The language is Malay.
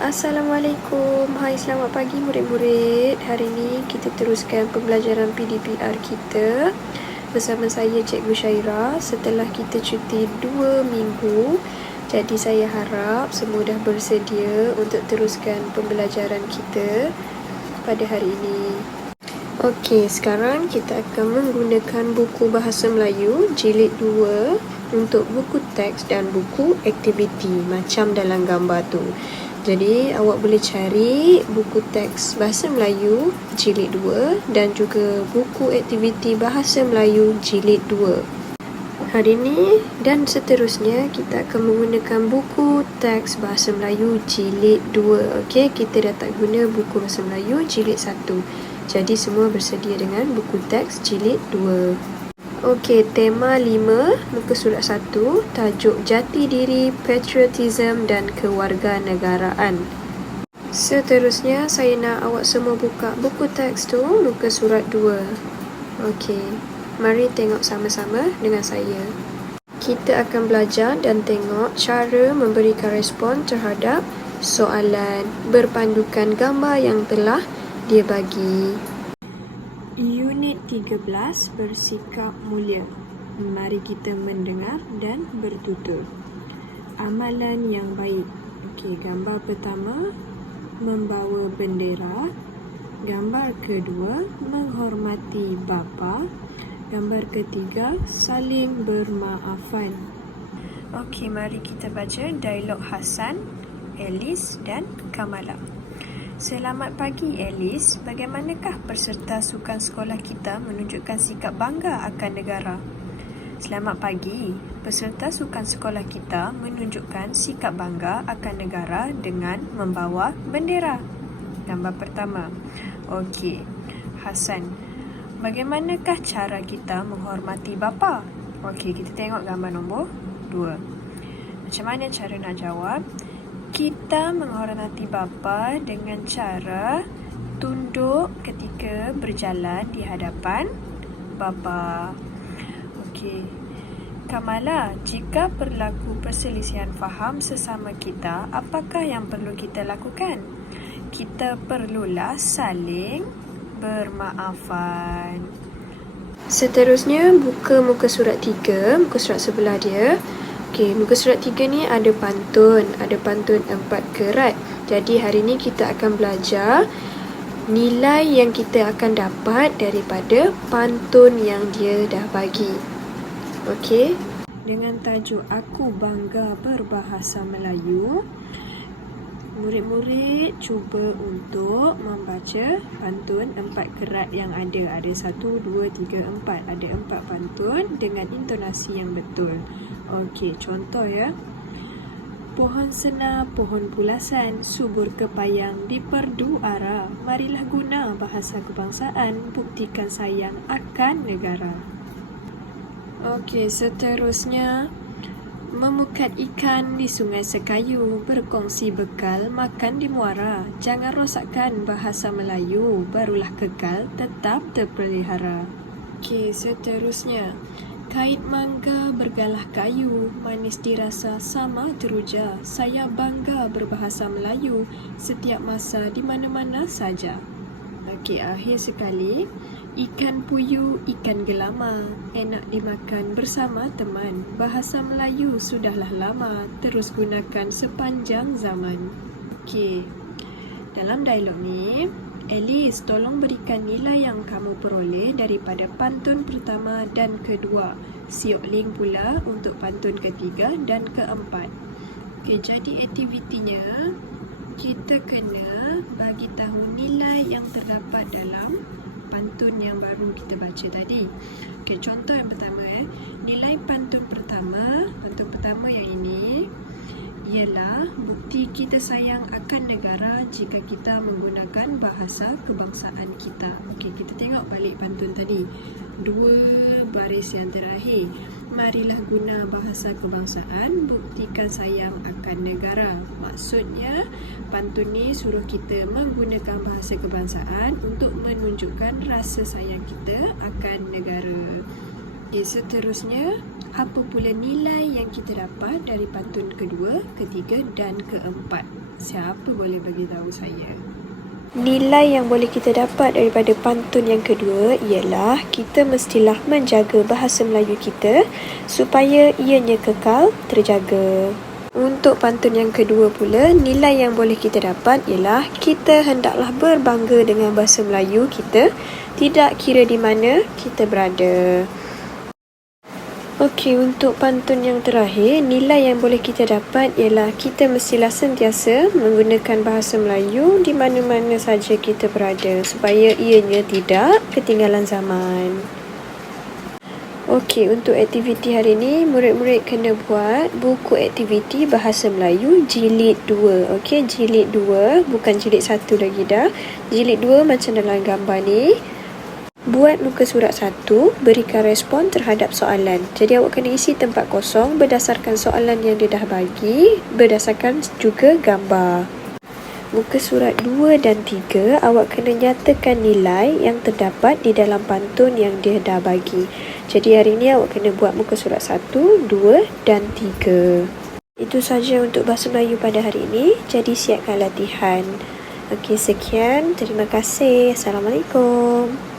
Assalamualaikum. Hai, selamat pagi murid-murid. Hari ini kita teruskan pembelajaran PDPR kita bersama saya Cikgu Syaira setelah kita cuti 2 minggu. Jadi saya harap semua dah bersedia untuk teruskan pembelajaran kita pada hari ini. Okey, sekarang kita akan menggunakan buku Bahasa Melayu jilid 2 untuk buku teks dan buku aktiviti macam dalam gambar tu. Jadi awak boleh cari buku teks Bahasa Melayu jilid 2 dan juga buku aktiviti Bahasa Melayu jilid 2. Hari ini dan seterusnya kita akan menggunakan buku teks Bahasa Melayu jilid 2. Okey, kita dah tak guna buku Bahasa Melayu jilid 1. Jadi semua bersedia dengan buku teks jilid 2. Okey, tema 5, muka surat 1, tajuk Jati Diri, Patriotism dan Kewarganegaraan. Seterusnya, saya nak awak semua buka buku teks tu, muka surat 2. Okey, mari tengok sama-sama dengan saya. Kita akan belajar dan tengok cara memberikan respon terhadap soalan berpandukan gambar yang telah dia bagi. Unit 13, bersikap mulia. Mari kita mendengar dan bertutur. Amalan yang baik. Okey, gambar pertama membawa bendera. Gambar kedua menghormati bapa. Gambar ketiga saling bermaafan. Okey, mari kita baca dialog Hasan, Alice dan Kamala. Selamat pagi, Alice. Bagaimanakah peserta sukan sekolah kita menunjukkan sikap bangga akan negara? Selamat pagi. Peserta sukan sekolah kita menunjukkan sikap bangga akan negara dengan membawa bendera. Gambar pertama. Okey. Hasan. Bagaimanakah cara kita menghormati bapa? Okey, kita tengok gambar nombor 2. Macam mana cara nak jawab? Kita menghormati bapa dengan cara tunduk ketika berjalan di hadapan bapa. Okey. Kamala, jika berlaku perselisihan faham sesama kita, apakah yang perlu kita lakukan? Kita perlulah saling bermaafan. Seterusnya, buka muka surat 3, muka surat sebelah dia. Okey, muka surat 3 ni ada pantun 4 kerat. Jadi hari ni kita akan belajar nilai yang kita akan dapat daripada pantun yang dia dah bagi. Okey, dengan tajuk Aku Bangga Berbahasa Melayu, murid-murid cuba untuk membaca pantun 4 kerat yang ada. Ada 1, 2, 3, 4. Ada 4 pantun dengan intonasi yang betul. Okey, contoh ya. Pohon senar, pohon pulasan, subur kepayang di perdu ara. Marilah guna bahasa kebangsaan, buktikan sayang akan negara. Okey, seterusnya. Memukat ikan di sungai sekayu, berkongsi bekal, makan di muara. Jangan rosakkan bahasa Melayu, barulah kekal, tetap terpelihara. Okey, seterusnya. Kait mangga bergalah kayu, manis dirasa sama teruja. Saya bangga berbahasa Melayu, setiap masa di mana-mana saja. Okey, akhir sekali. Ikan puyuh, ikan gelama, enak dimakan bersama teman. Bahasa Melayu sudahlah lama, terus gunakan sepanjang zaman. Okey, dalam dialog ni, Alice, tolong berikan nilai yang kamu peroleh daripada pantun pertama dan kedua. Siok link pula untuk pantun ketiga dan keempat. Okey, jadi aktivitinya, kita kena bagi tahu nilai yang terdapat dalam pantun yang baru kita baca tadi. Okey, contoh yang pertama nilai pantun pertama yang ini ialah bukti kita sayang akan negara jika kita menggunakan bahasa kebangsaan kita. Okey, kita tengok balik pantun tadi. 2 baris yang terakhir. Marilah guna bahasa kebangsaan, buktikan sayang akan negara. Maksudnya, pantun ni suruh kita menggunakan bahasa kebangsaan untuk menunjukkan rasa sayang kita akan negara. Okey, seterusnya, apa pula nilai yang kita dapat dari pantun kedua, ketiga dan keempat? Siapa boleh bagi tahu saya? Nilai yang boleh kita dapat daripada pantun yang kedua ialah kita mestilah menjaga bahasa Melayu kita supaya ianya kekal terjaga. Untuk pantun yang kedua pula, nilai yang boleh kita dapat ialah kita hendaklah berbangga dengan bahasa Melayu kita, tidak kira di mana kita berada. Okey, untuk pantun yang terakhir, nilai yang boleh kita dapat ialah kita mestilah sentiasa menggunakan bahasa Melayu di mana-mana saja kita berada supaya ianya tidak ketinggalan zaman. Okey, untuk aktiviti hari ini, murid-murid kena buat buku aktiviti bahasa Melayu jilid 2. Okey, jilid 2, bukan jilid 1 lagi dah. Jilid 2 macam dalam gambar ni. Buat muka surat 1, berikan respon terhadap soalan. Jadi awak kena isi tempat kosong berdasarkan soalan yang dia dah bagi, berdasarkan juga gambar. Muka surat 2 dan 3, awak kena nyatakan nilai yang terdapat di dalam pantun yang dia dah bagi. Jadi hari ini awak kena buat muka surat 1, 2 dan 3. Itu saja untuk bahasa Melayu pada hari ini. Jadi siapkan latihan. Okey, sekian. Terima kasih. Assalamualaikum.